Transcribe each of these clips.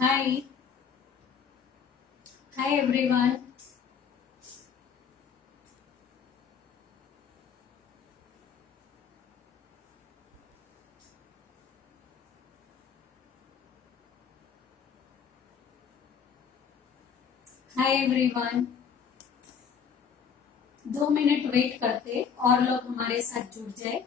Hi, hi everyone. Hi everyone. 2 मिनट wait करते और लोग हमारे साथ जुड़ जाए.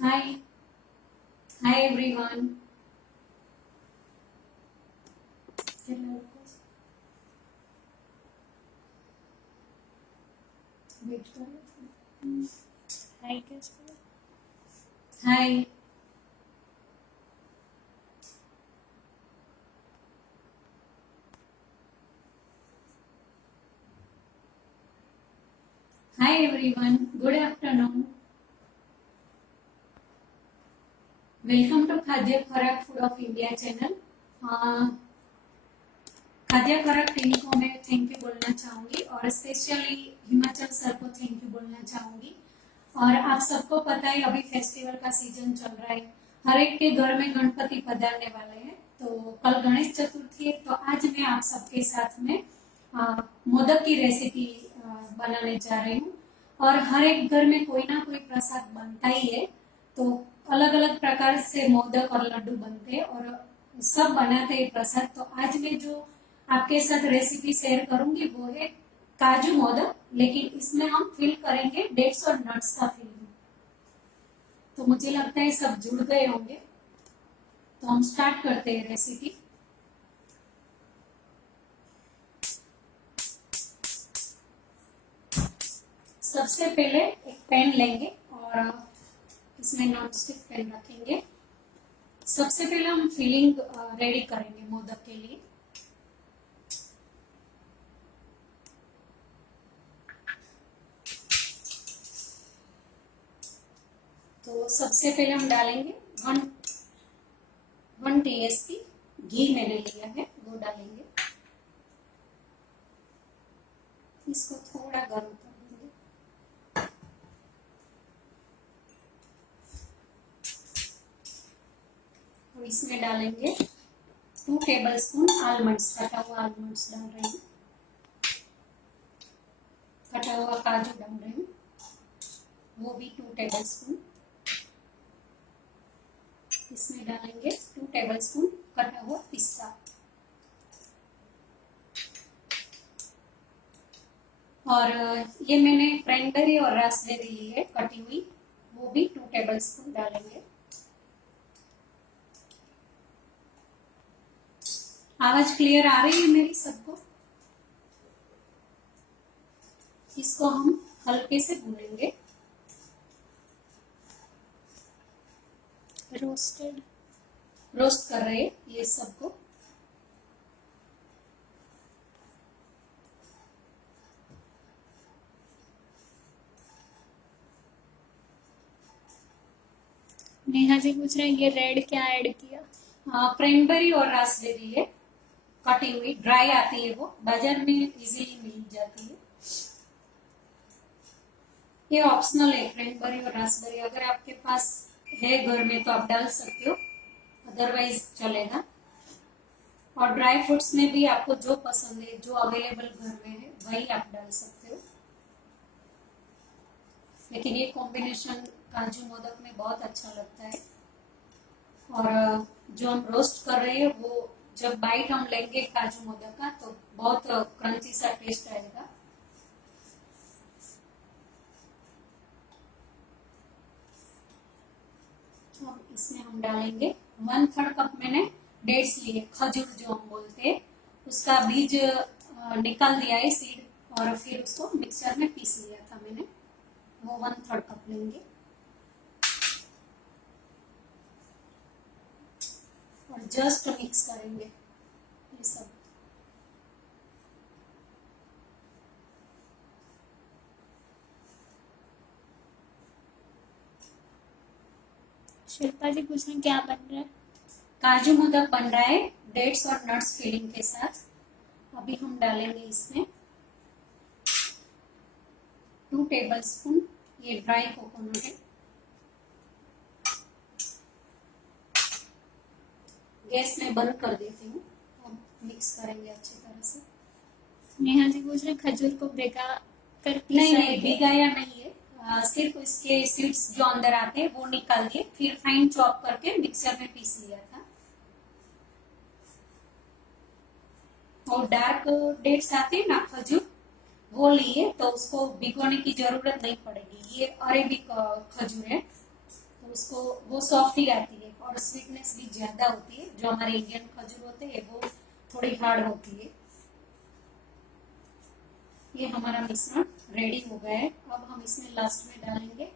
हाय हाय एवरीवन. वेट करो. हाय कैसे हो? Hi hi everyone. Good afternoon. Welcome to Khadya Khurak food of India channel. खाद्य खुराक टीम को मैं थैंक यू बोलना चाहूंगी और स्पेशली हिमाचल सर को थैंक यू बोलना चाहूंगी. और आप सबको पता है अभी फेस्टिवल का सीजन चल रहा है. हर एक के घर में गणपति पधारने वाले हैं. तो कल गणेश चतुर्थी है, तो आज मैं आप सबके साथ में मोदक की रेसिपी बनाने जा रही हूँ. और हर एक घर में कोई ना कोई प्रसाद बनता ही है. तो अलग अलग प्रकार से मोदक और लड्डू बनते हैं और सब बनाते हैं प्रसाद. तो आज मैं जो आपके साथ रेसिपी शेयर करूंगी वो है काजू मोदक, लेकिन इसमें हम फिल करेंगे डेट्स और नट्स का फिलिंग. तो मुझे लगता है सब जुड़ गए होंगे, तो हम स्टार्ट करते हैं रेसिपी. सबसे पहले एक पैन लेंगे और इसमें नॉन स्टिक पैन रखेंगे. सबसे पहले हम फिलिंग रेडी करेंगे मोदक के लिए. तो सबसे पहले हम डालेंगे वन वन टीएसपी घी मैंने लिया है, वो डालेंगे. इसको थोड़ा गर्म कर देंगे. और इसमें डालेंगे 2 टेबलस्पून आलमंड्स, कटा हुआ आलमंड्स डाल रही हूँ. कटा हुआ काजू डाल रही हूँ, वो भी 2 टेबलस्पून. इसमें डालेंगे 2 टेबलस्पून कटा हुआ पिस्ता. और ये मैंने क्रैनबेरी और रास्पबेरी ली है कटी हुई, वो भी 2 टेबलस्पून डालेंगे. आवाज क्लियर आ रही है मेरी सबको? इसको हम हल्के से भूनेंगे. रोस्टेड रोस्ट कर रहे हैं ये सबको. नेहा जी पूछ रहे हैं ये रेड क्या ऐड किया? क्रैनबेरी और रास्पबेरी है कटी हुई, ड्राई आती है, वो बाजार में इजीली मिल जाती है. ये ऑप्शनल है क्रैनबेरी और रास्पबेरी. अगर आपके पास है घर में तो आप डाल सकते हो, अदरवाइज चलेगा. और ड्राई फ्रूट्स में भी आपको जो पसंद है, जो अवेलेबल घर में है, वही आप डाल सकते हो. लेकिन ये कॉम्बिनेशन काजू मोदक में बहुत अच्छा लगता है. और जो हम रोस्ट कर रहे हैं वो जब बाइट हम लेंगे काजू मोदक का तो बहुत क्रंची सा टेस्ट आएगा. अब इसमें हम डालेंगे 1/3 कप मैंने डेट्स लिए, खजूर जो हम बोलते हैं, उसका बीज निकाल दिया है सीड, और फिर उसको मिक्सचर में पीस लिया था मैंने, वो 1/3 कप लेंगे. और जस्ट मिक्स करेंगे ये सब. शिल्पा जी पूछ रहे हैं क्या बन रहा है। काजू मोदक बन रहा है डेट्स और नट्स फिलिंग के साथ। अभी हम डालेंगे इसमें 2 टेबलस्पून ये ड्राई कोकोनट है। गैस में बंद कर देती हूँ। अब मिक्स करेंगे अच्छी तरह से। नेहा जी पूछ रहे हैं खजूर को भिगा कर नहीं पीसा नहीं है क्या? भिगाया नहीं है। सिर्फ इसके सीड्स जो अंदर आते हैं वो निकाल दिए, फिर फाइन चॉप करके मिक्सर में पीस लिया था। और डार्क डेट्स आते हैं ना खजूर, वो लिए तो उसको भिगोने की जरूरत नहीं पड़ेगी। ये अरेबिक खजूर है तो उसको वो सॉफ्ट ही आती है और स्वीटनेस भी ज्यादा होती है। जो हमारे इंडियन खजूर होते हैं वो थोड़ी हार्ड होती है। ये हमारा मिश्रण रेडी हो गया है। अब हम इसमें लास्ट में डालेंगे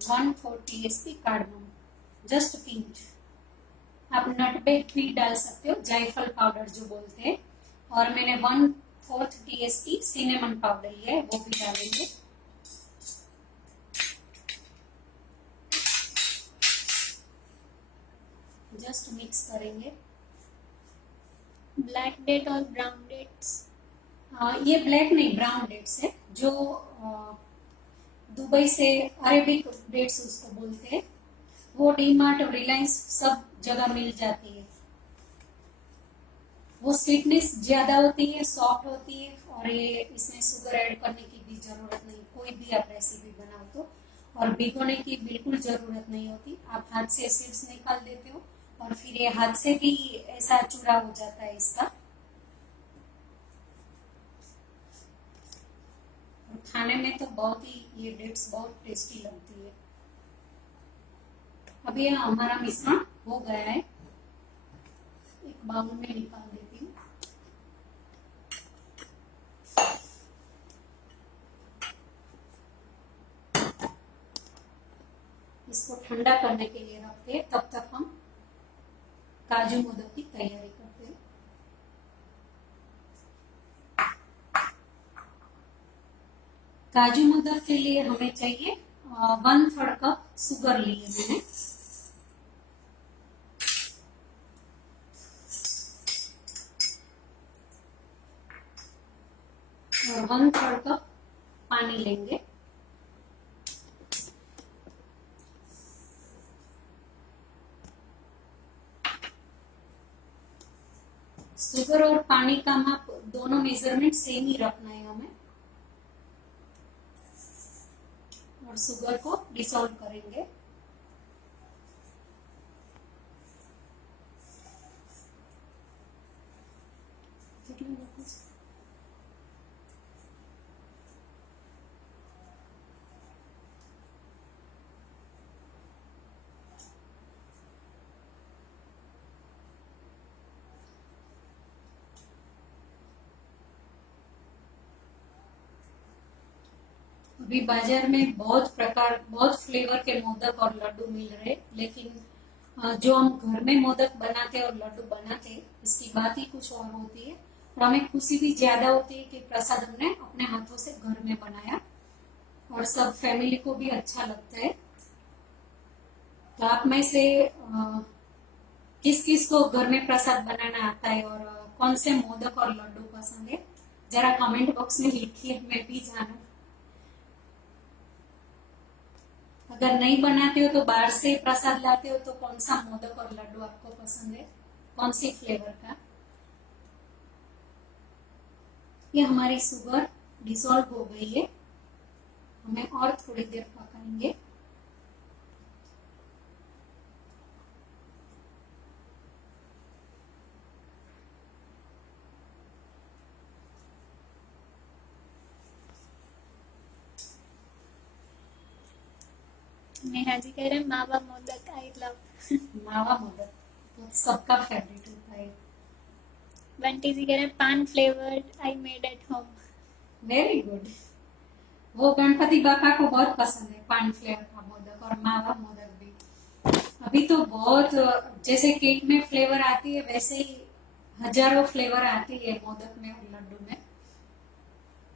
1/4 टीएसपी कार्डमम, जस्ट पिंच। आप नटमेग भी डाल सकते हो, जायफल पाउडर जो बोलते हैं। और मैंने 1/4 टीएसपी सिनेमन पाउडर लिया है, वो भी डालेंगे। जस्ट मिक्स करेंगे। ब्लैक डेट और ब्राउन डेट्स। ये ब्लैक नहीं ब्राउन डेट्स है, जो दुबई से अरेबिक डेट्स उसको बोलते हैं। वो डीमार्ट और रिलायंस सब जगह मिल जाती है। वो स्वीटनेस ज्यादा होती है, सॉफ्ट होती है और ये इसमें शुगर ऐड करने की भी जरूरत नहीं। कोई भी आप रेसिपी बनाओ तो, और भिगोने की बिल्कुल जरूरत नहीं होती। आप हाथ से सीड्स निकाल देते हो और फिर ये हाथ से भी ऐसा चूरा हो जाता है इसका। और खाने में तो बहुत ही ये डेट्स बहुत टेस्टी लगती है। अब ये हमारा मिश्रण हो गया है, एक बाउल में निकाल देती हूँ। इसको ठंडा करने के लिए रखते हैं, तब तक हम काजू मोदक की तैयारी करते हैं। काजू मोदक के लिए हमें चाहिए 1/3 कप शुगर लिए मैंने। और 1/3 कप पानी लेंगे। शुगर और पानी का माप दोनों मेजरमेंट सेम ही रखना है हमें। और शुगर को डिसॉल्व करेंगे। अभी बाजार में बहुत फ्लेवर के मोदक और लड्डू मिल रहे, लेकिन जो हम घर में मोदक बनाते और लड्डू बनाते इसकी बात ही कुछ और होती है। और हमें खुशी भी ज्यादा होती है कि प्रसाद हमने अपने हाथों से घर में बनाया और सब फैमिली को भी अच्छा लगता है। तो आप में से किस किस को घर में प्रसाद बनाना आता है और कौन से मोदक और लड्डू पसंद है, जरा कमेंट बॉक्स में लिखिए, मैं भी जानूं। अगर नहीं बनाते हो तो बाहर से प्रसाद लाते हो तो कौन सा मोदक और लड्डू आपको पसंद है, कौन सी फ्लेवर का। ये हमारी शुगर डिसॉल्व हो गई है, हमें और थोड़ी देर पकाएंगे। नेहा जी कह रहे हैं मावा मोदक आई लव। मावा मोदक तो सबका फेवरेट होता है। बंटी जी कह रहे हैं पान flavoured I made at home. Very good. वो गणपति बापा को बहुत पसंद है पान फ्लेवर का मोदक और मावा मोदक भी। अभी तो बहुत जैसे केक में फ्लेवर आती है वैसे ही हजारों फ्लेवर आती है मोदक में और लड्डू में।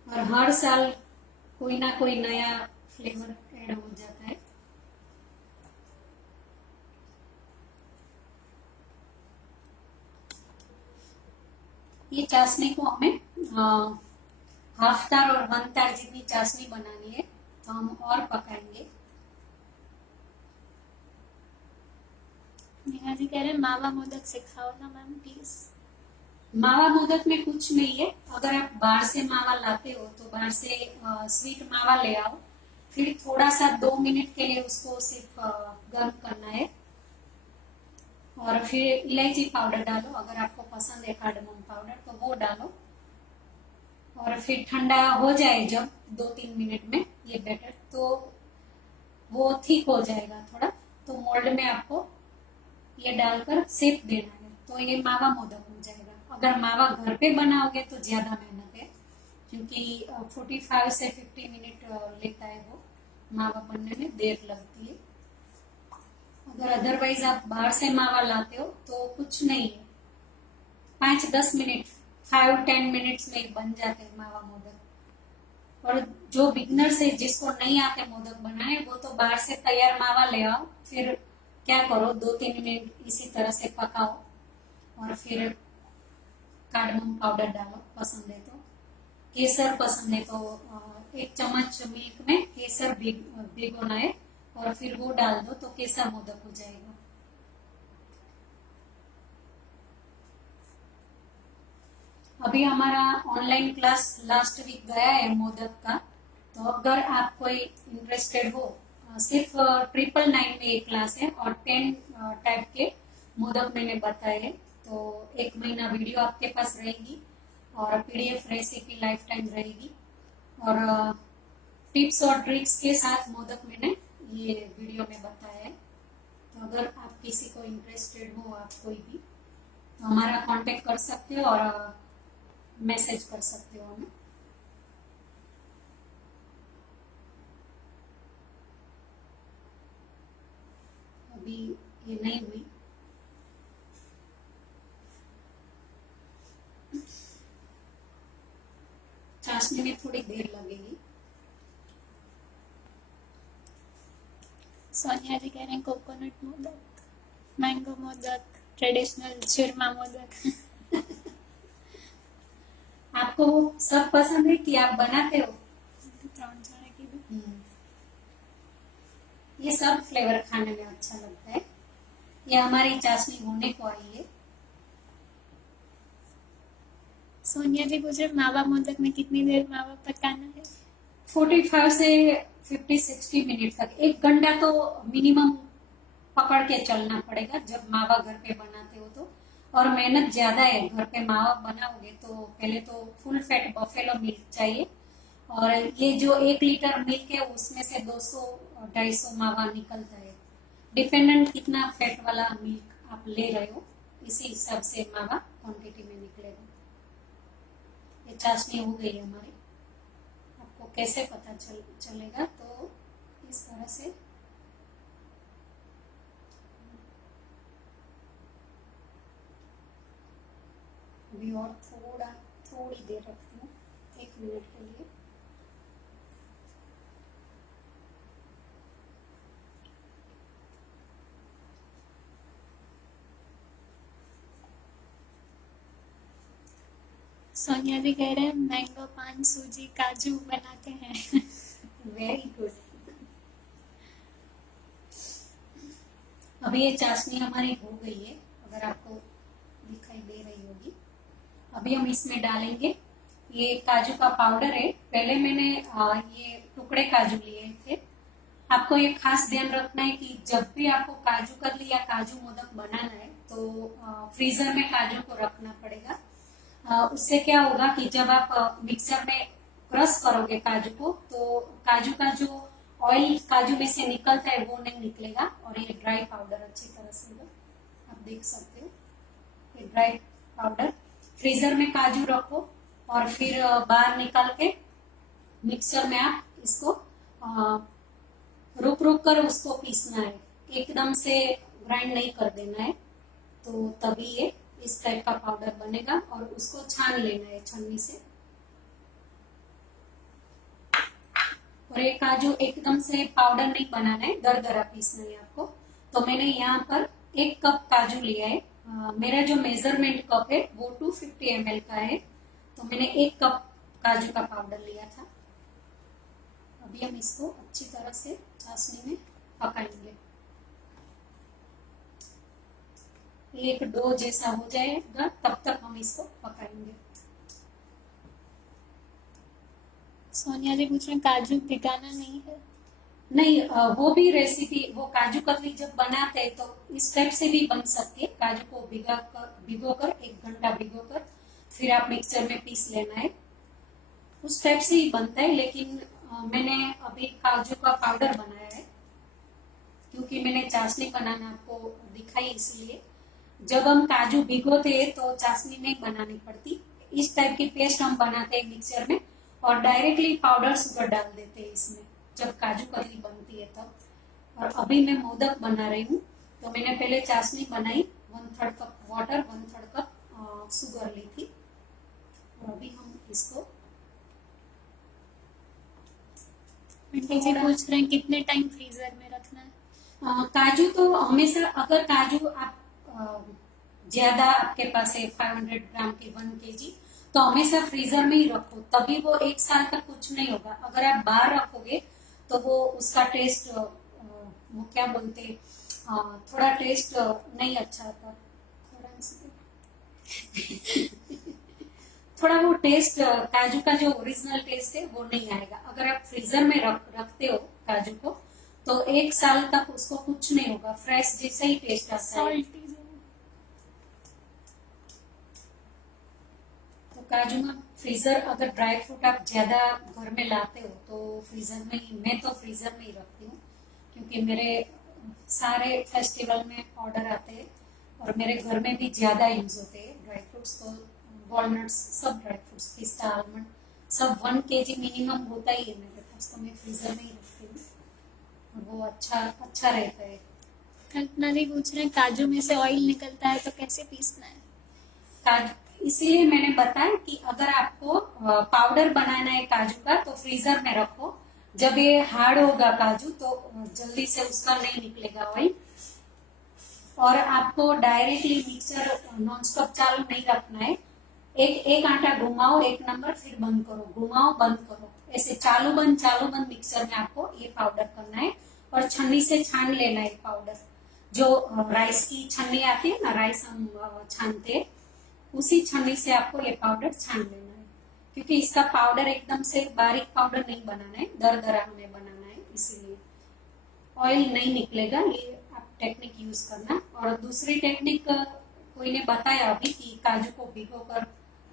और हर साल कोई ना कोई नया फ्लेवर ऐड हो जाता है। ये चाशनी को हमें हाफ तार और 1 तार जितनी चाशनी बनानी है, तो हम और पकाएंगे। नेहा जी कह रहे हैं मावा मोदक सिखाओ ना मैम प्लीज। मावा मोदक में कुछ नहीं है, अगर आप बाहर से मावा लाते हो तो बाहर से स्वीट मावा ले आओ, फिर थोड़ा सा 2 मिनट के लिए उसको सिर्फ गर्म करना है, और फिर इलायची पाउडर डालो, अगर आपको पसंद है कार्डमम पाउडर तो वो डालो, और फिर ठंडा हो जाए जब 2-3 मिनट में ये बैटर, तो वो ठीक हो जाएगा थोड़ा, तो मोल्ड में आपको ये डालकर सेक देना है, तो ये मावा मोदक हो जाएगा। अगर मावा घर पे बनाओगे तो ज्यादा मेहनत है, क्योंकि 45 से 50 मिनट लेता है वो मावा बनने में, देर लगती है। अगर अदरवाइज आप बाहर से मावा लाते हो तो कुछ नहीं है, 5-10 मिनट 5-10 मिनट्स में बन जाते हैं मावा मोदक। और जो बिगनर्स है, जिसको नहीं आते मोदक बनाने, वो तो बाहर से तैयार मावा ले आओ, फिर क्या करो 2-3 मिनट इसी तरह से पकाओ, और फिर कार्डमम पाउडर डालो पसंद है तो, केसर पसंद है तो 1 चम्मच मिल्क में केसर भिगोना है, और फिर वो डाल दो तो केसर मोदक हो जाएगा। अभी हमारा ऑनलाइन क्लास लास्ट वीक गया है मोदक का, तो अगर आप कोई इंटरेस्टेड हो, सिर्फ 999 में ये क्लास है, और 10 टाइप के मोदक मैंने बताए हैं, तो 1 महीना वीडियो आपके पास रहेगी, और पीडीएफ रेसिपी लाइफ टाइम रहेगी, और टिप्स और ट्रिक्स के साथ मोदक मैंने ये वीडियो में बताया है। तो अगर आप किसी को इंटरेस्टेड हो, आप कोई भी, तो हमारा कांटेक्ट कर सकते हो और मैसेज कर सकते हो हमें। अभी ये नहीं हुई, चाशनी में थोड़ी देर लगेगी। सोनिया जी कह रहे हैं coconut modak, mango modak, traditional churma modak. आपको सब पसंद है कि आप बनाते हो? ये सब फ्लेवर खाने में अच्छा लगता है। ये हमारी चाशनी होने को आई है। सोनिया जी पूछ रहे मावा मोदक में कितनी देर मावा पकाना है? 45 से 50-60 मिनट तक, 1 घंटा तो मिनिमम पकड़ के चलना पड़ेगा जब मावा घर पे बनाते हो तो। और मेहनत ज्यादा है, घर पे मावा बनाओगे तो पहले तो फुल फैट बफेलो मिल्क चाहिए, और ये जो 1 लीटर मिल्क है उसमें से 200-250 मावा निकलता है, डिपेंडेंट कितना फैट वाला मिल्क आप ले रहे हो, इसी हिसाब से मावा क्वांटिटी में निकलेगा। ये चाशनी हो गई हमारी। आपको कैसे पता चलेगा, तो इस तरह से अभी और थोड़ी देर रखती हूँ, 1 मिनट के लिए। सोनिया जी कह रहे हैं मैंगो पान सूजी काजू बनाते हैं। Very good. अभी ये चाशनी हमारी हो गई है, अगर आपको दिखाई दे रही होगी। अभी हम इसमें डालेंगे ये काजू का पाउडर है। पहले मैंने ये टुकड़े काजू लिए थे। आपको ये खास ध्यान रखना है कि जब भी आपको काजू कतली या काजू मोदक बनाना है तो फ्रीजर में काजू को रखना पड़ेगा। उससे क्या होगा कि जब आप मिक्सर में क्रश करोगे काजू को, तो काजू का जो ऑयल काजू में से निकलता है वो नहीं निकलेगा, और ये ड्राई पाउडर अच्छी तरह से आप देख सकते हो। ये ड्राई पाउडर फ्रीजर में काजू रखो, और फिर बाहर निकाल के मिक्सर में आप इसको रुक रुक कर उसको पीसना है, एकदम से ग्राइंड नहीं कर देना है, तो तभी ये इस टाइप का पाउडर बनेगा। और उसको छान लेना है छन्नी से, और ये काजू एकदम से पाउडर नहीं बनाना है, दरदरा पीसना है आपको। तो मैंने यहाँ पर 1 कप काजू लिया है। मेरा जो मेजरमेंट कप है वो 250 ml का है, तो मैंने 1 कप काजू का पाउडर लिया था। अभी हम इसको अच्छी तरह से चाशनी में पकाएंगे। एक डो जैसा हो जाएगा तब तक हम इसको पकाएंगे। सोनिया जी पूछ रहे हैं काजू भिगाना नहीं है। नहीं, वो भी रेसिपी, वो काजू कतली जब बनाते हैं तो इस टाइप से भी बन सकती है। काजू को भिगोकर 1 घंटा भिगोकर फिर आप मिक्सर में पीस लेना है, उस टाइप से ही बनता है। लेकिन मैंने अभी काजू का पाउडर बनाया है, क्योंकि मैंने चाशनी बनाना आपको दिखाई इसलिए। जब हम काजू भिगोते हैं तो चाशनी नहीं बनानी पड़ती, इस टाइप की पेस्ट हम बनाते हैं मिक्सर में और डायरेक्टली पाउडर शुगर डाल देते हैं इसमें जब काजू कतली बनती है तब। और अभी मैं मोदक बना रही हूँ, तो मैंने पहले चाशनी बनाई, 1/3 कप वाटर 1/3 कप शुगर ली थी। और अभी हम इसको आंटी जी पूछ रहे हैं कितने टाइम फ्रीजर में रखना है। काजू तो हमेशा, अगर काजू आप ज्यादा आपके पास है 500 ग्राम की 1 kg, तो हमेशा फ्रीजर में ही रखो, तभी वो 1 साल तक कुछ नहीं होगा। अगर आप बाहर रखोगे तो वो उसका टेस्ट, वो क्या बोलते हैं, थोड़ा टेस्ट नहीं अच्छा आता, थोड़ा वो टेस्ट, काजू का जो ओरिजिनल टेस्ट है वो नहीं आएगा। अगर आप फ्रीजर में रखते हो काजू को तो 1 साल तक उसको कुछ नहीं होगा, फ्रेश जैसा ही टेस्ट आता है। तो काजू में फ्रीजर, अगर ड्राई फ्रूट आप ज्यादा घर में लाते हो तो फ्रीजर में ही, मैं तो फ्रीजर में ही रखती हूँ, क्योंकि मेरे सारे फेस्टिवल में ऑर्डर आते हैं और मेरे घर में भी ज्यादा यूज होते हैं ड्राई फ्रूट्स। तो वॉलनट्स, सब ड्राई फ्रूट्स, पिस्ता, आलमंड, सब 1 kg मिनिमम होता ही है मेरे पास, तो मैं फ्रीजर में ही रखती हूँ और वो अच्छा रहता है। कल्पना जी पूछ रहे हैं काजू में से ऑयल निकलता है तो कैसे पीसना है। काजू, इसीलिए मैंने बताया कि अगर आपको पाउडर बनाना है काजू का तो फ्रीजर में रखो। जब ये हार्ड होगा काजू तो जल्दी से उसका नहीं निकलेगा ऑयल। और आपको डायरेक्टली मिक्सर नॉन स्टॉप चालू नहीं रखना है, एक आटा घुमाओ 1 नंबर, फिर बंद करो, घुमाओ बंद करो, ऐसे चालू बंद मिक्सर में आपको ये पाउडर करना है। और छन्नी से छान लेना है पाउडर, जो राइस की छन्नी आती है ना, राइस हम छानते हैं, उसी छन्नी से आपको ये पाउडर छान लेना है। क्योंकि इसका पाउडर एकदम से बारीक पाउडर नहीं बनाना है, दरदरा हमें बनाना है, इसीलिए ऑयल नहीं निकलेगा। ये आप टेक्निक यूज करना। और दूसरी टेक्निक कोई ने बताया अभी कि काजू को भिगोकर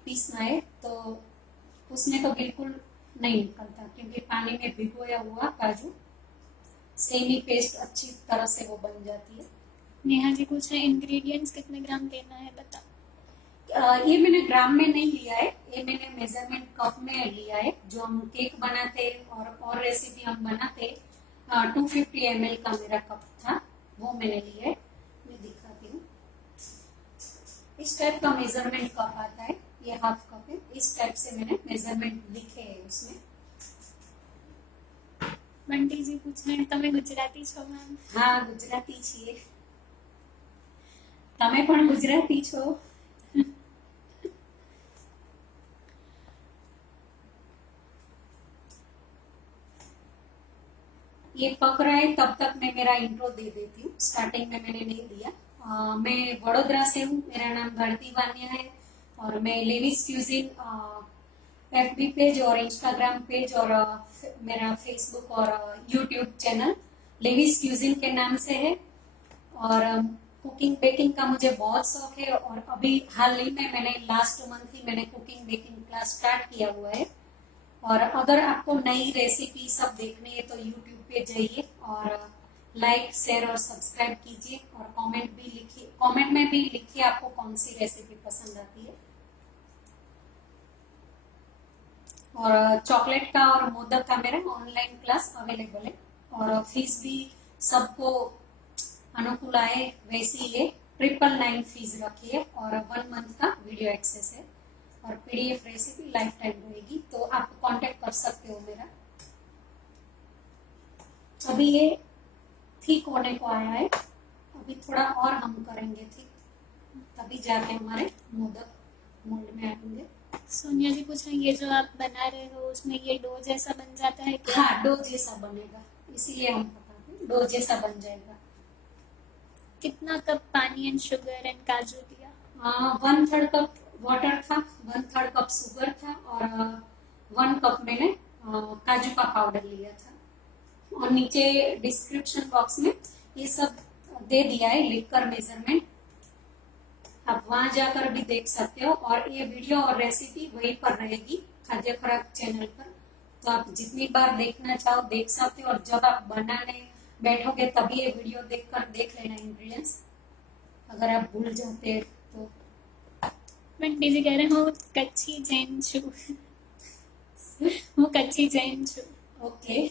पीसना है, तो उसमें तो बिल्कुल नहीं निकलता, क्योंकि पानी में भिगोया हुआ काजू सेमी पेस्ट अच्छी तरह से वो बन जाती है। नेहा जी पूछ रहे हैं इंग्रेडिएंट्स कितने ग्राम लेना है बता। ये मैंने ग्राम में नहीं लिया है, ये मैंने मेजरमेंट कप में लिया है। जो हम केक बनाते और रेसिपी हम बनाते 250 ml का मेरा कप था, वो मैंने लिया है। मैं दिखाती हूँ, इस टाइप का मेजरमेंट कप आता है, ये हाफ कप है, इस टाइप से मैंने मेजरमेंट लिखे है उसमें। बंटी जी पूछ रहे हैं તમે ગુજરાતી છો મેમ। हाँ, गुजराती છીએ। તમે પણ गुजराती છો। ये पक रहा है तब तक मैं मेरा इंट्रो दे देती हूँ। स्टार्टिंग में मैंने नहीं दिया। मैं वडोदरा से हूँ, मेरा नाम भारती वानिया है और मैं लेविस क्यूजिन एफबी पेज और इंस्टाग्राम पेज और मेरा फेसबुक और यूट्यूब चैनल लेविस क्यूजिन के नाम से है। और कुकिंग बेकिंग का मुझे बहुत शौक है और अभी हाल ही में मैंने लास्ट मंथ ही मैंने कुकिंग बेकिंग क्लास स्टार्ट किया हुआ है। और अगर आपको नई रेसिपी सब देखनी है तो यूट्यूब पे जाइए और लाइक शेयर और सब्सक्राइब कीजिए और कमेंट भी लिखिए, कमेंट में भी लिखिए आपको कौन सी रेसिपी पसंद आती है। और चॉकलेट का और मोदक का मेरा ऑनलाइन क्लास अवेलेबल है और फीस भी सबको अनुकूल आए वैसी है। 999 फीस रखी है और 1 मंथ का वीडियो एक्सेस है और पीडीएफ रेसिपी लाइफ टाइम रहेगी, तो आप कांटेक्ट कर सकते हो मेरा। अभी ये ठीक होने को आया है, अभी थोड़ा और हम करेंगे ठीक, तभी जाके हमारे मोदक मोल्ड में आएंगे। सोनिया जी पूछ रही हैं, ये जो आप बना रहे हो उसमें ये डो जैसा बन जाता है क्या? हाँ, डो जैसा बनेगा, इसीलिए हम पकाते हैं, डो जैसा बन जाएगा। कितना कप पानी एंड शुगर एंड काजू लिया? 1/3 कप वाटर था, 1/3 कप शुगर था, और 1 कप मैंने काजू का पाउडर लिया था। और नीचे डिस्क्रिप्शन बॉक्स में ये सब दे दिया है, लिखकर मेजरमेंट, आप वहां जाकर भी देख सकते हो। और ये वीडियो और रेसिपी वहीं पर रहेगी, खाद्य खुराक चैनल पर, तो आप जितनी बार देखना चाहो देख सकते हो। और जब आप बनाने बैठोगे तभी ये वीडियो देखकर देख लेना इंग्रेडिएंट्स, अगर आप भूल जाते तो। बंटी जी कह रहे हो कच्ची जैन छू। वो कच्ची जैन छू। ओके,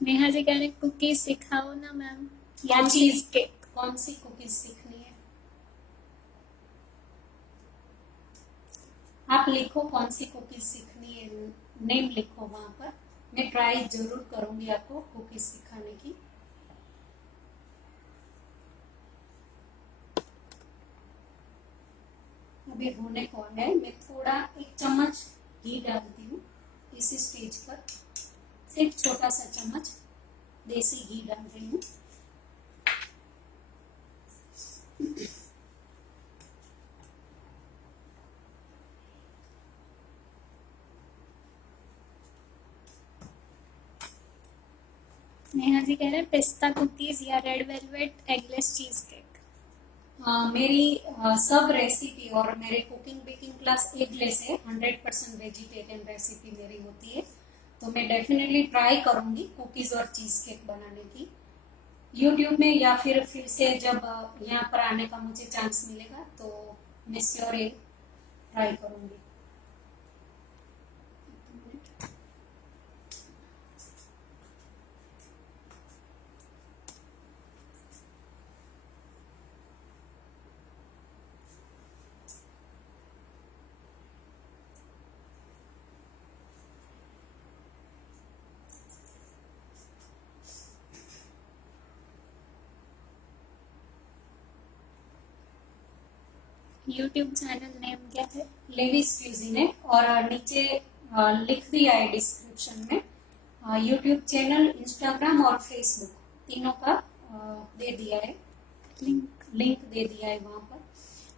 नेहा जी कह रहे हैं कुकीज सिखाओ ना मैम, या कौन सी? Cheese cake. कौन सी कुकीज सीखनी है? आप लिखो कौन सी कुकीज सीखनी है, नेम लिखो वहां पर, मैं ट्राई जरूर करूंगी आपको कुकीज सिखाने की। अभी होने को है, मैं थोड़ा 1 चम्मच घी डालती हूँ इसी स्टेज पर, सिर्फ छोटा सा चम्मच देसी घी डाल रही हूँ। नेहा जी कह रहे हैं पिस्ता कुकीज या red velvet eggless cheese cake. मेरी सब रेसिपी और मेरे कुकिंग बेकिंग क्लास एगलेस है, 100% वेजिटेरियन रेसिपी मेरी होती है, तो मैं डेफिनेटली ट्राई करूंगी कुकीज और चीज केक बनाने की यूट्यूब में, या फिर से जब यहाँ पर आने का मुझे चांस मिलेगा तो मैं श्योर ये ट्राई करूंगी। यूट्यूब चैनल नेम क्या है? लेविस क्यूजिन है, और नीचे लिख दिया है डिस्क्रिप्शन में, यूट्यूब चैनल, इंस्टाग्राम और फेसबुक तीनों का दे दिया है, लिंक दे दिया है वहां पर।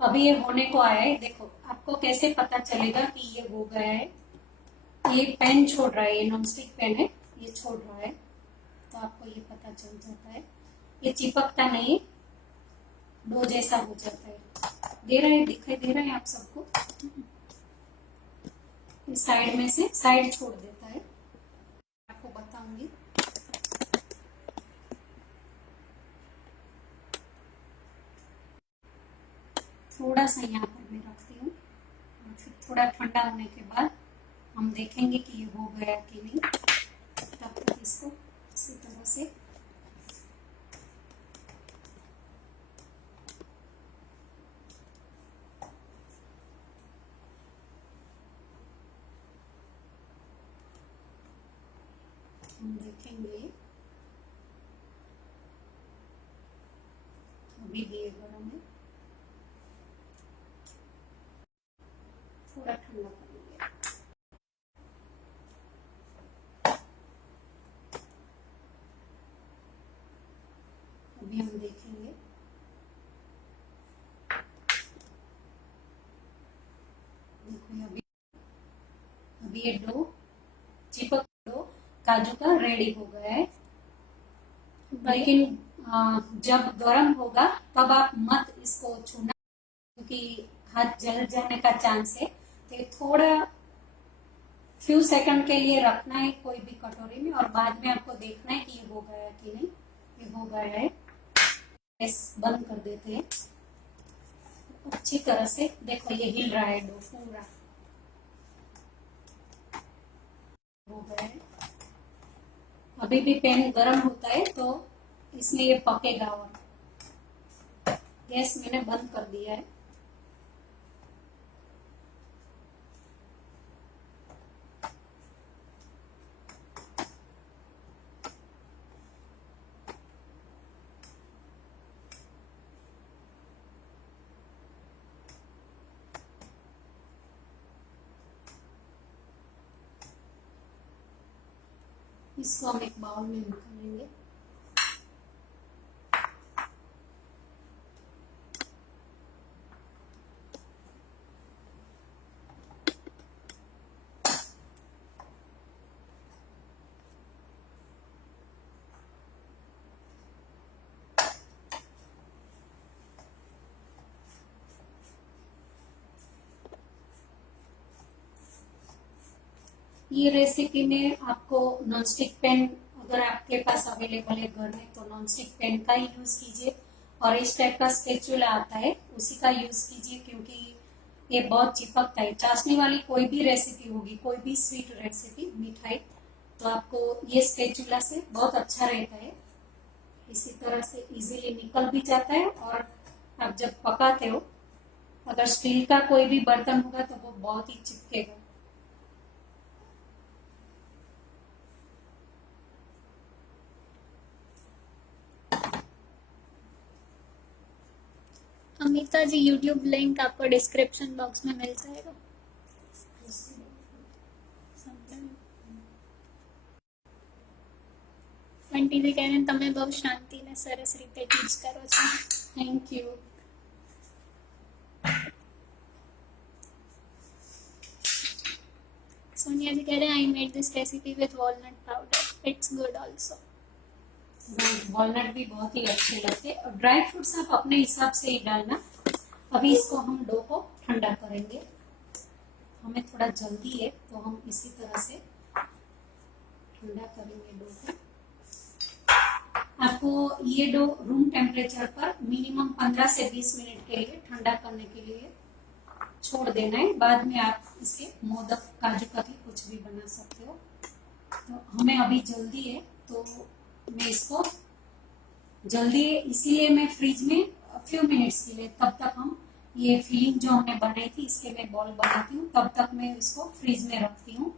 अभी ये होने को आया है, देखो आपको कैसे पता चलेगा कि ये हो गया है, ये पेन छोड़ रहा है, ये नॉनस्टिक पेन है, ये छोड़ रहा है, तो आपको ये पता चल जाता है, ये चिपकता नहीं, डो जैसा हो जाता है। दे रहा है, दिखाई दे रहा है आप सबको? साइड में से साइड छोड़ देता है, आपको बताऊंगी। थोड़ा सा यहाँ पर मैं रखती हूँ, और फिर थोड़ा ठंडा होने के बाद हम देखेंगे कि ये हो गया कि नहीं, तब तक इसको इसी तरह से हम देखेंगे। अभी भी ये गर्म है, थोड़ा ठंडा करेंगे। अभी हम देखेंगे, देखो अभी ये डो चिपक, डो काजू का रेडी हो गया है, लेकिन जब गर्म होगा तब आप मत इसको छूना, क्योंकि हाथ जल जाने का चांस है, तो ये थोड़ा फ्यू सेकंड के लिए रखना है कोई भी कटोरी में, और बाद में आपको देखना है कि ये हो गया कि नहीं। ये हो गया है, गैस बंद कर देते हैं अच्छी तरह से। देखो ये हिल रहा है डो पूरा, हो गया है। अभी भी पैन गर्म होता है तो इसमें ये पकेगा, और गैस मैंने बंद कर दिया है। इसको हम एक बाउल में निकालेंगे। ये रेसिपी में आपको नॉनस्टिक पैन अगर आपके पास अवेलेबल है घर में तो नॉनस्टिक पैन का ही यूज कीजिए, और इस टाइप का स्पैचुला आता है उसी का यूज कीजिए, क्योंकि ये बहुत चिपकता है। चाशनी वाली कोई भी रेसिपी होगी, कोई भी स्वीट रेसिपी, मिठाई, तो आपको ये स्पैचुला से बहुत अच्छा रहता है। इसी तरह से इजीली निकल भी जाता है, और आप जब पकाते हो अगर स्टील का कोई भी बर्तन होगा तो वो बहुत ही चिपकेगा। अमिता जी यूट्यूब लिंक आपको डिस्क्रिप्शन बॉक्स में मिल जाएगा। आंटी जी कह रहे हैं તમે બહુ શાંતિને સરસ રીતે ટીચ કરો છો। Thank you. सोनिया जी कह रहे हैं I made this recipe with walnut powder, it's good also. Walnut भी बहुत ही अच्छे लगते हैं, और ड्राई फ्रूट्स आप अपने हिसाब से ही डालना। अभी इसको हम डो को ठंडा करेंगे, हमें थोड़ा जल्दी है तो हम इसी तरह से ठंडा करेंगे डो को। आपको ये डो रूम टेम्परेचर पर मिनिमम 15 से 20 मिनट के लिए ठंडा करने के लिए छोड़ देना है। बाद में आप इसके मोदक, काजू कतली कुछ भी बना सकते हो। तो हमें अभी जल्दी है तो मैं इसको जल्दी है इसीलिए मैं फ्रिज में फ्यू मिनट्स के लिए, तब तक हम ये फिलिंग जो हमने बनाई थी इसके मैं बॉल बनाती हूँ, तब तक मैं इसको फ्रिज में रखती हूँ।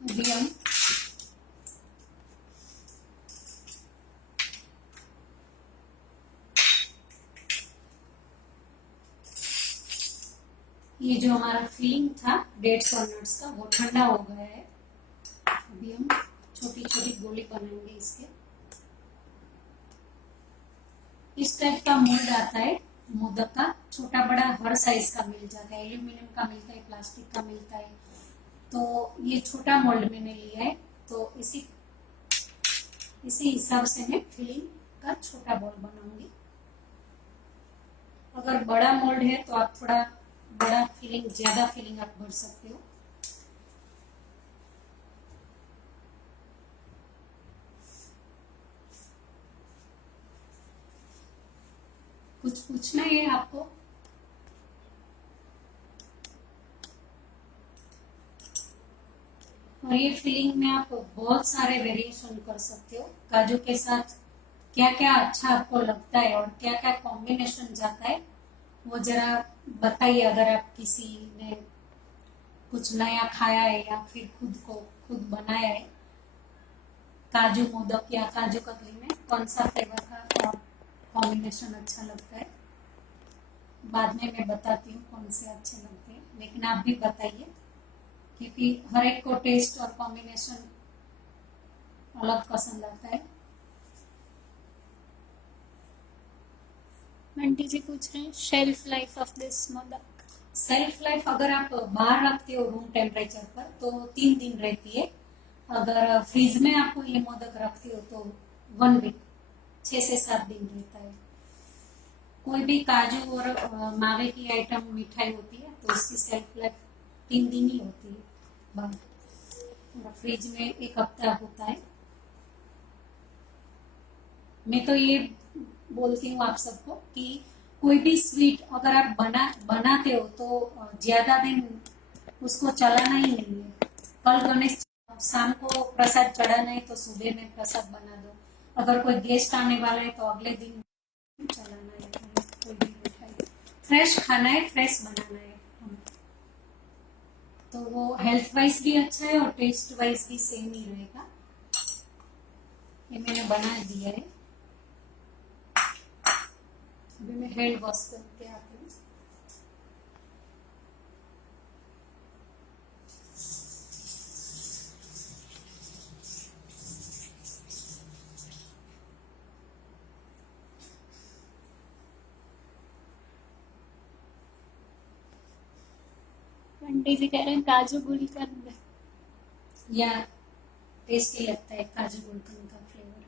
अभी हम ये जो हमारा फिलिंग था डेट्स और नट्स का वो ठंडा हो गया है। अभी हम छोटी छोटी गोली बनाएंगे इसके। इस टाइप का मोल्ड आता है मोदक का, छोटा बड़ा हर साइज का मिल जाता है, एल्यूमिनियम का मिलता है, प्लास्टिक का मिलता है। तो ये छोटा मोल्ड मैंने लिया है, तो इसी हिसाब से मैं फिलिंग का छोटा बॉल बनाऊंगी। अगर बड़ा मोल्ड है तो आप थोड़ा बड़ा फिलिंग, ज्यादा फिलिंग आप भर सकते हो। कुछ पूछना है आपको? और ये फिलिंग में आप बहुत सारे वेरिएशन कर सकते हो। काजू के साथ क्या क्या अच्छा आपको लगता है और क्या क्या कॉम्बिनेशन जाता है वो जरा बताइए। अगर आप किसी ने कुछ नया खाया है या फिर खुद बनाया है, काजू मोदक या काजू कतली में कौन सा फ्लेवर का कॉम्बिनेशन अच्छा लगता है, बाद में मैं बताती हूँ कौन से अच्छे लगते हैं, लेकिन आप भी बताइए, क्योंकि हर एक को टेस्ट और कॉम्बिनेशन अलग पसंद आता है। आंटी जी पूछ रहे हैं shelf life of this modak. Self life अगर आप बाहर रखते हो रूम टेम्परेचर पर तो 3 दिन रहती है। अगर फ्रीज में आपको ये मोदक रखते हो तो 1 वीक, 6 से 7 दिन रहता है। कोई भी काजू और मावे की आइटम मिठाई होती है तो इसकी सेल्फ लाइफ 3 दिन ही होती है, बंद। फ्रिज में 1 हफ्ता होता है। मैं तो ये बोलती हूँ आप सबको कि कोई भी स्वीट अगर आप बनाते हो तो ज्यादा दिन उसको चलाना ही नहीं है। कल गणेश शाम को प्रसाद चढ़ाना है तो सुबह में प्रसाद बना दो। अगर कोई गेस्ट आने वाला है तो अगले दिन चलाना है। कोई भी मिठाई फ्रेश खाना है, फ्रेश बनाना है। तो वो हेल्थ वाइज भी अच्छा है और टेस्ट वाइज भी सेम ही रहेगा। ये मैंने बना दिया है। अभी मैं हैंड वॉश करके आती हूँ। पंडित जी कह रहे हैं काजू गुलकंद। या टेस्टी लगता है काजू गुलकंद का फ्लेवर।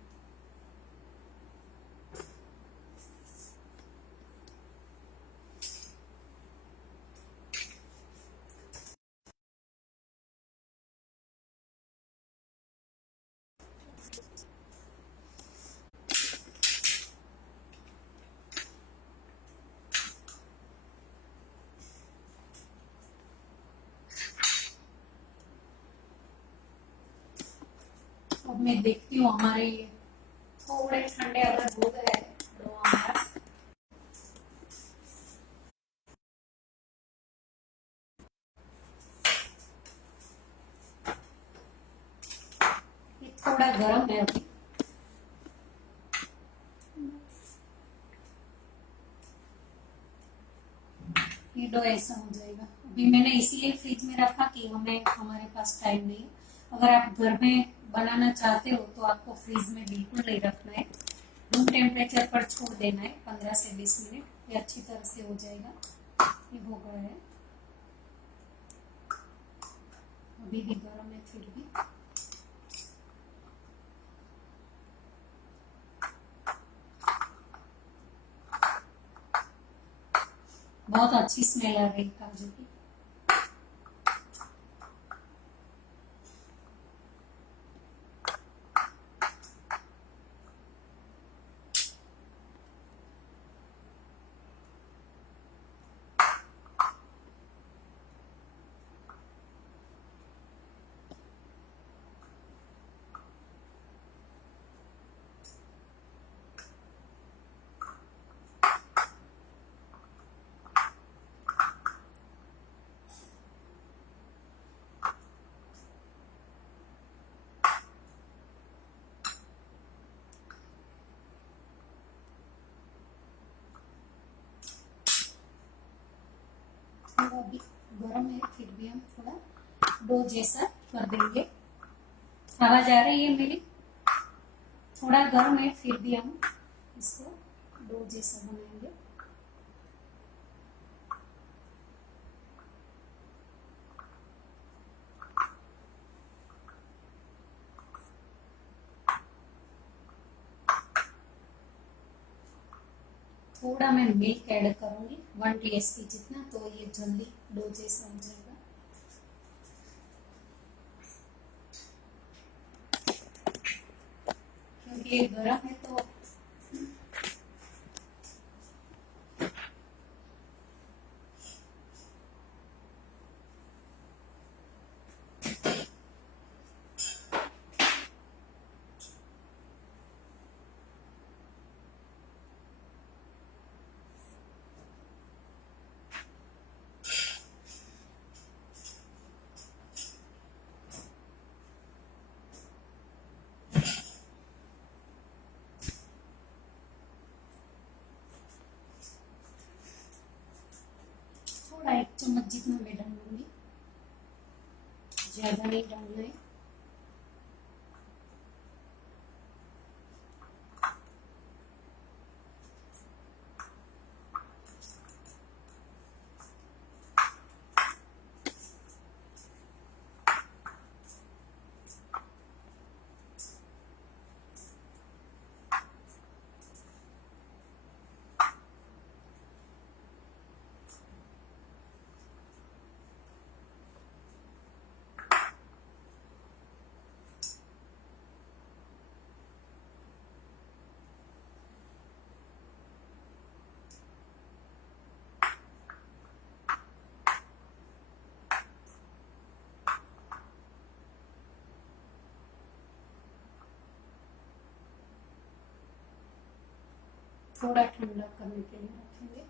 अब मैं देखती हूँ हमारे ये थोड़े ठंडे अगर हो गए तो हमारा ये थोड़ा गर्म है अभी। ये डो ऐसा हो जाएगा। अभी मैंने इसीलिए फ्रिज में रखा कि हमारे पास टाइम नहीं है। अगर आप घर में बनाना चाहते हो तो आपको फ्रिज में बिल्कुल नहीं रखना है। रूम टेम्परेचर पर छोड़ देना है 15 से 20 मिनट। ये अच्छी तरह से हो जाएगा। ये हो गया है। अभी भी गर्म है फिर भी। बहुत अच्छी स्मेल आ रही है काजू की। अभी गर्म है फिर भी हम थोड़ा डो जैसा कर देंगे। आवाज आ रही है मेरी? थोड़ा गर्म है फिर भी हम इसको डो जैसा बनाएंगे। थोड़ा मैं मिल्क ऐड करूंगी 1 टीएसपी जितना, तो ये जल्दी डो जैसा हो जाएगा। क्योंकि ये गर्म है तो थोड़ा 1 चम्मच जितना मैं डालूंगी, ज्यादा नहीं डालना है। थोड़ा ठंडा करने के लिए रखेंगे।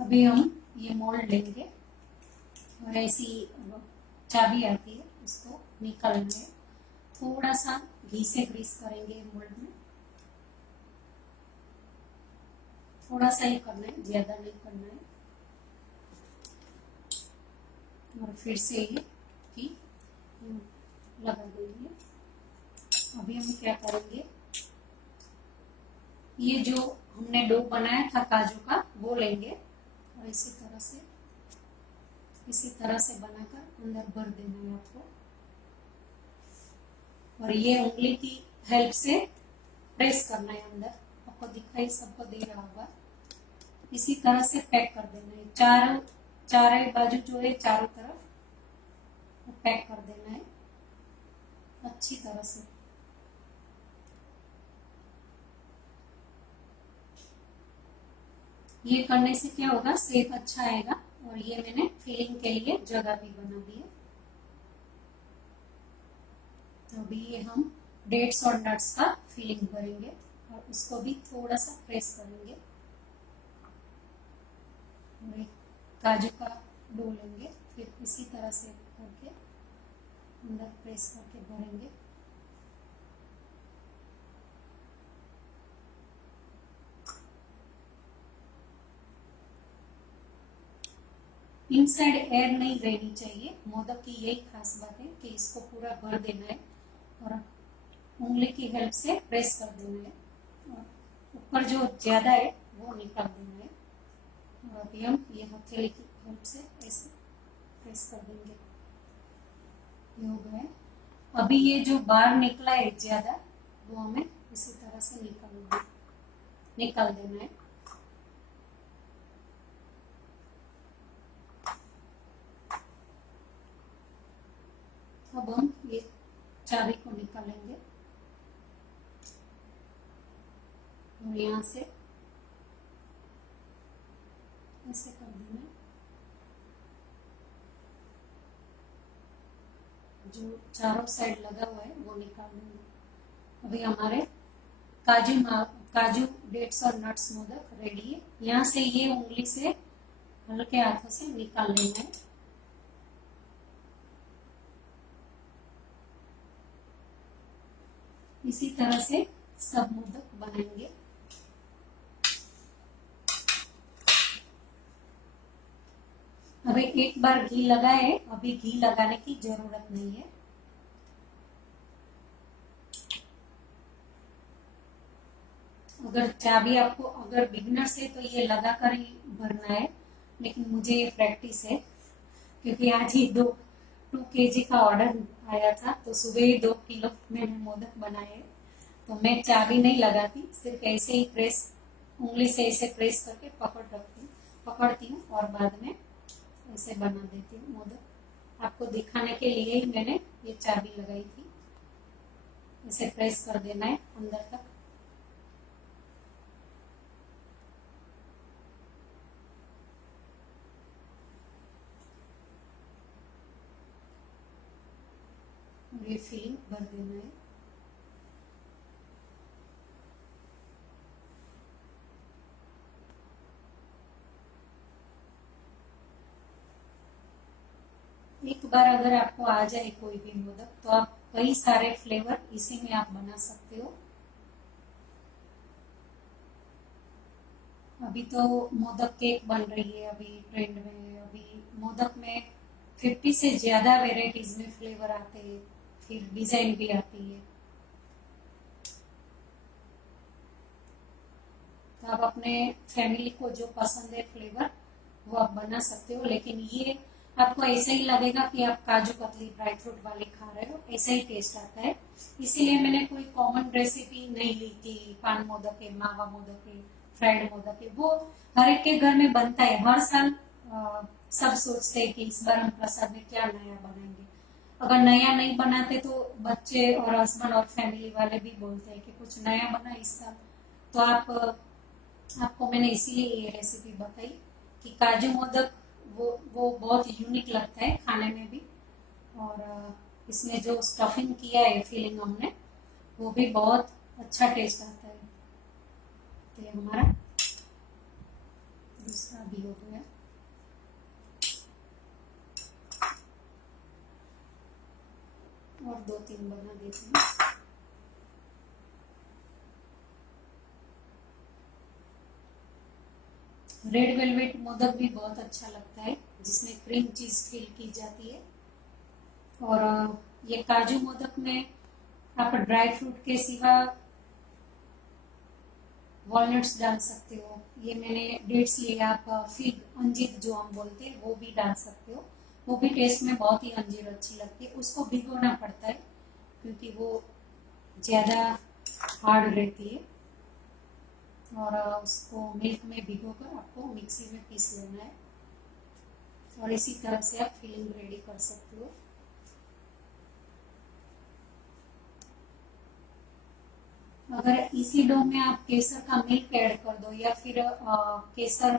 अभी हम ये मोल्ड लेंगे और ऐसी चाबी आती है, उसको निकालेंगे। थोड़ा सा घी से ग्रीस करेंगे मोल्ड में, थोड़ा सा ही करना है, ज्यादा नहीं करना है। और फिर से ये घी लगा देंगे। अभी हम क्या करेंगे, ये जो हमने डो बनाया था काजू का वो लेंगे और इसी तरह से बनाकर अंदर भर देना है आपको। और ये उंगली की हेल्प से प्रेस करना है अंदर। आपको दिखाई सबको दे रहा होगा। इसी तरह से पैक कर देना है। चारों बाजू जो है चारों तरफ पैक कर देना है अच्छी तरह से। ये करने से क्या होगा, शेप अच्छा आएगा। और ये मैंने फिलिंग के लिए जगह भी बना दी है। तो अभी ये हम डेट्स और नट्स का फिलिंग करेंगे और उसको भी थोड़ा सा प्रेस करेंगे। और काजू का डो लेंगे, फिर इसी तरह से करके अंदर प्रेस करके भरेंगे। इनसाइड एयर नहीं रहनी चाहिए। मोदक की यही खास बात है कि इसको पूरा भर देना है और उंगली की हेल्प से प्रेस कर देना है और ऊपर जो ज्यादा है वो निकाल देना है। और अभी हम ये हथेली की हेल्प से ऐसे प्रेस कर देंगे। ये हो गया। अभी ये जो बाहर निकला है ज्यादा, वो हमें इसी तरह से निकाल देना है। अब हम ये चाबी को निकालेंगे और यहाँ से ऐसे कर देना। जो चारों साइड लगा हुआ है वो निकाल देंगे। अभी हमारे काजू डेट्स और नट्स मोदक रेडी है। यहाँ से ये उंगली से हल्के हाथों से निकाल लेना है। इसी तरह से सब मोदक बनाएंगे। अभी एक बार घी लगा है, अभी घी लगाने की जरूरत नहीं है। अगर चाबी आपको अगर बिगिनर से तो ये लगा कर ही भरना है, लेकिन मुझे ये प्रैक्टिस है क्योंकि आज ही 2 kg का ऑर्डर आया था, तो सुबह ही 2 किलो मैंने मोदक बनाए। तो मैं चाबी नहीं लगाती, सिर्फ ऐसे ही उंगली से ऐसे प्रेस करके पकड़ती हूँ और बाद में ऐसे बना देती हूँ मोदक। आपको दिखाने के लिए ही मैंने ये चाबी लगाई थी। ऐसे प्रेस कर देना है अंदर तक। और ये फिलिंग भर देना है। एक बार अगर आपको आ जाए कोई भी मोदक, तो आप कई सारे फ्लेवर इसी में आप बना सकते हो। अभी तो मोदक केक बन रही है, अभी ट्रेंड में है। अभी मोदक में 50 से ज्यादा वेराइटीज में फ्लेवर आते हैं, फिर डिजाइन भी आती है। तो आप अपने फैमिली को जो पसंद है फ्लेवर वो आप बना सकते हो, लेकिन ये आपको ऐसा ही लगेगा कि आप काजू कतली ड्राई फ्रूट वाली खा रहे हो, ऐसा ही टेस्ट आता है। इसीलिए मैंने कोई कॉमन रेसिपी नहीं ली थी। पान मोदक है, मावा मोदक है, फ्राइड मोदक है, वो हर एक के घर में बनता है। हर साल सब सोचते हैं कि इस बार हम प्रसाद में क्या नया बनाएंगे। अगर नया नहीं बनाते तो बच्चे और हस्बैंड और फैमिली वाले भी बोलते हैं कि कुछ नया बना इस साल। तो आपको मैंने इसीलिए ये रेसिपी बताई कि काजू मोदक वो बहुत यूनिक लगता है खाने में भी, और इसमें जो स्टफिंग किया है फिलिंग हमने, वो भी बहुत अच्छा टेस्ट आता है। तो ये हमारा दूसरा भी हो गया। और 2-3 बना देते हैं। रेड वेलवेट मोदक भी बहुत अच्छा लगता है, जिसमें क्रीम चीज फिल की जाती है। और ये काजू मोदक में आप ड्राई फ्रूट के सिवा वॉलनट्स डाल सकते हो। ये मैंने डेट्स लिए, आप फिग अंजीर जो हम बोलते हैं वो भी डाल सकते हो। वो भी टेस्ट में बहुत ही अंजीर अच्छी लगती है। उसको भिगोना पड़ता है क्योंकि वो ज्यादा हार्ड रहती है, और उसको मिल्क में भिगोकर आपको मिक्सी में पीस लेना है, और इसी तरह से आप फिलिंग रेडी कर सकते हो। अगर इसी डो में आप केसर का मिल्क ऐड कर दो, या फिर केसर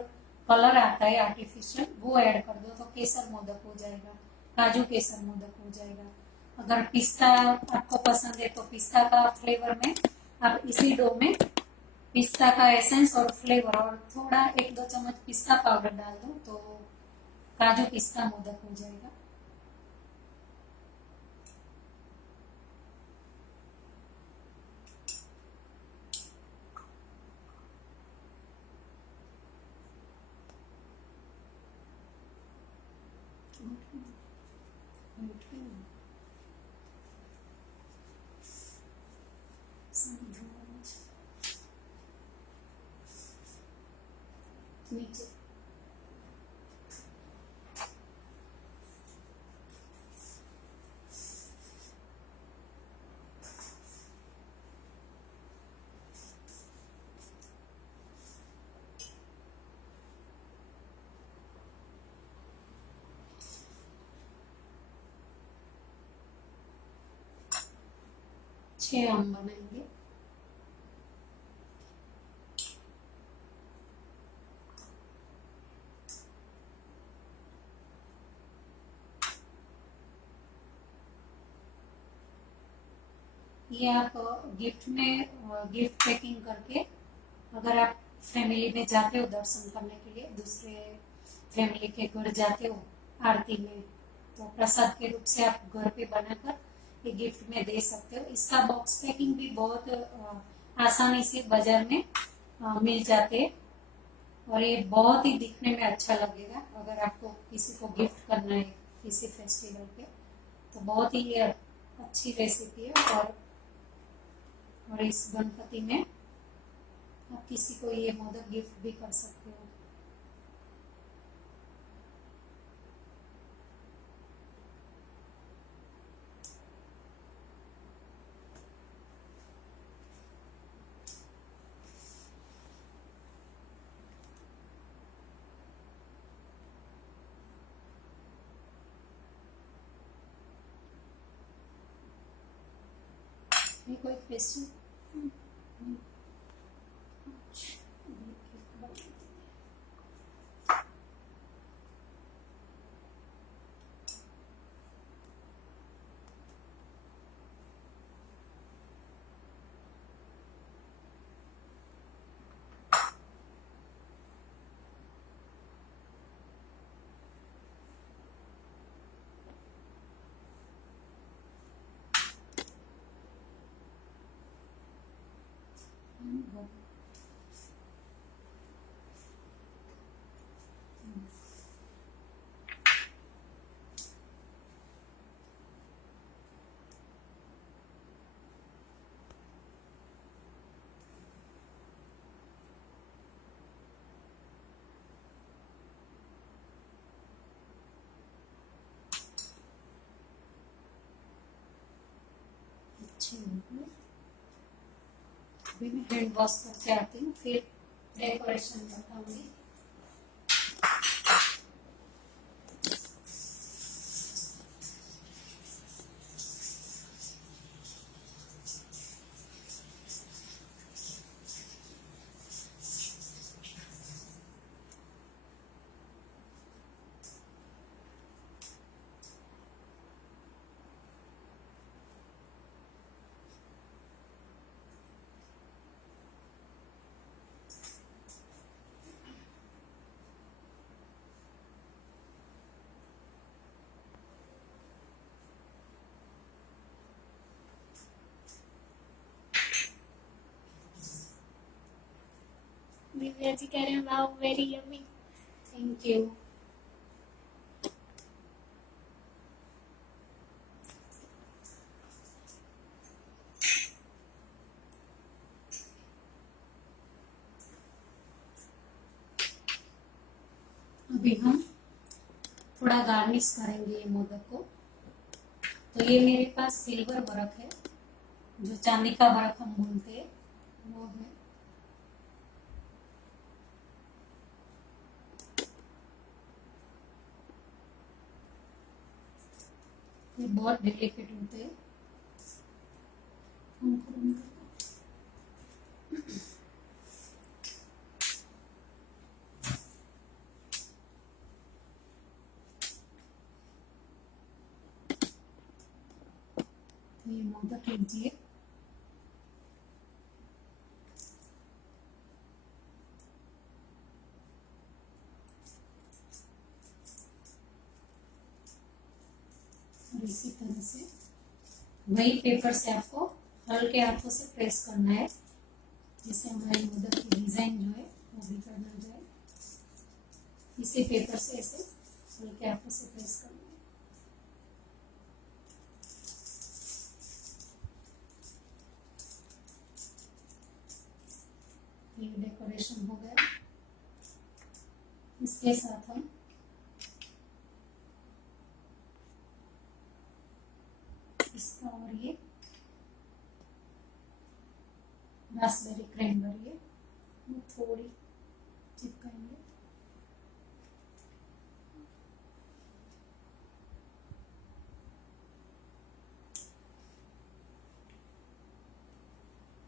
कलर आता है आर्टिफिशियल, वो ऐड कर दो, तो केसर मोदक हो जाएगा, काजू केसर मोदक हो जाएगा। अगर पिस्ता आपको पसंद है तो पिस्ता का फ्लेवर में आप इसी डो में पिस्ता का एसेंस और फ्लेवर और थोड़ा 1-2 चम्मच पिस्ता पाउडर डाल दो, तो काजू पिस्ता मोदक हो जाएगा। नीचे छह आम बनाएंगे। ये आप गिफ्ट पैकिंग करके, अगर आप फैमिली में जाते हो दर्शन करने के लिए, दूसरे फैमिली के घर जाते हो आरती में, तो प्रसाद के रूप से आप घर पे बनाकर ये गिफ्ट में दे सकते हो। इसका बॉक्स पैकिंग भी बहुत आसानी से बाजार में मिल जाते हैं, और ये बहुत ही दिखने में अच्छा लगेगा। अगर आपको किसी को गिफ्ट करना है किसी फेस्टिवल पे, तो बहुत ही अच्छी रेसिपी है। और इस गणपति में आप किसी को ये मोदक गिफ्ट भी कर सकते हो। कोई क्वेश्चन? अभी मैं हैंड वॉश करके आती हूँ, फिर डेकोरेशन बताऊंगी। दिव्या जी कह रहे हैं wow very yummy. Thank you. अभी हम थोड़ा गार्निश करेंगे ये मोदक को। तो ये मेरे पास सिल्वर वर्क है, जो चांदी का वर्क हम बोलते हैं वो है। ये बहुत डेलिकेट होते हैं। ये मोदक लीजिए। और इसी तरह से वही पेपर से आपको हल्के हाथों से प्रेस करना है, जिससे हमारे मोदक की डिजाइन जो है वो बिगड़ ना जाए। इसी पेपर से ऐसे हल्के हाथों से प्रेस करना है। ये डेकोरेशन हो गया। इसके साथ हम इसका और ये रास्पबेरी क्रैनबेरी है वो थोड़ी चिपकाएंगे।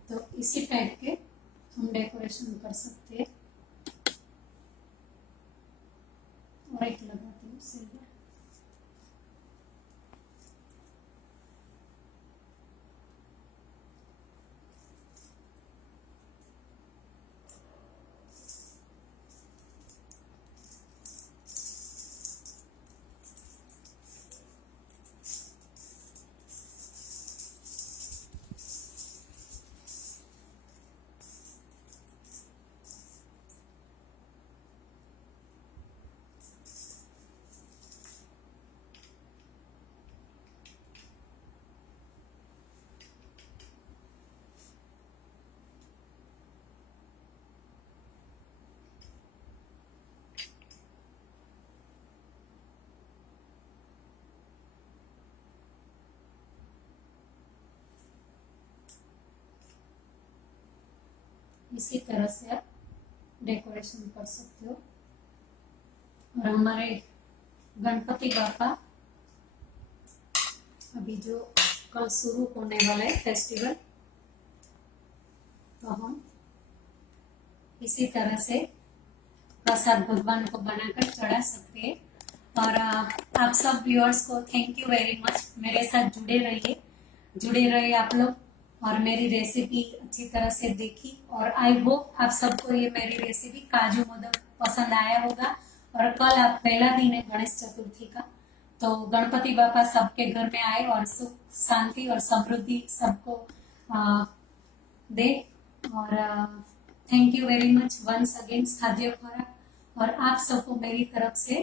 तो इसी टाइप के हम डेकोरेशन कर सकते हैं। और एक लगाती हूँ सिल्वर। इसी तरह से आप डेकोरेशन कर सकते हो। और हमारे गणपति बापा अभी जो कल शुरू होने वाला है फेस्टिवल, तो हम इसी तरह से प्रसाद भगवान को बनाकर चढ़ा सकते हैं। और आप सब व्यूअर्स को थैंक यू वेरी मच। मेरे साथ जुड़े रहे आप लोग, और मेरी रेसिपी अच्छी तरह से देखी। और आई होप आप सबको ये मेरी रेसिपी काजू मोदक पसंद आया होगा। और कल आप पहला दिन है गणेश चतुर्थी का, तो गणपति बापा सबके घर में आए और सुख शांति और समृद्धि सबको दे। और thank you very much once again खाद्य खुराक। और आप सबको मेरी तरफ से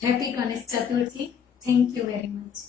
happy Ganesh Chaturthi. Thank you very much.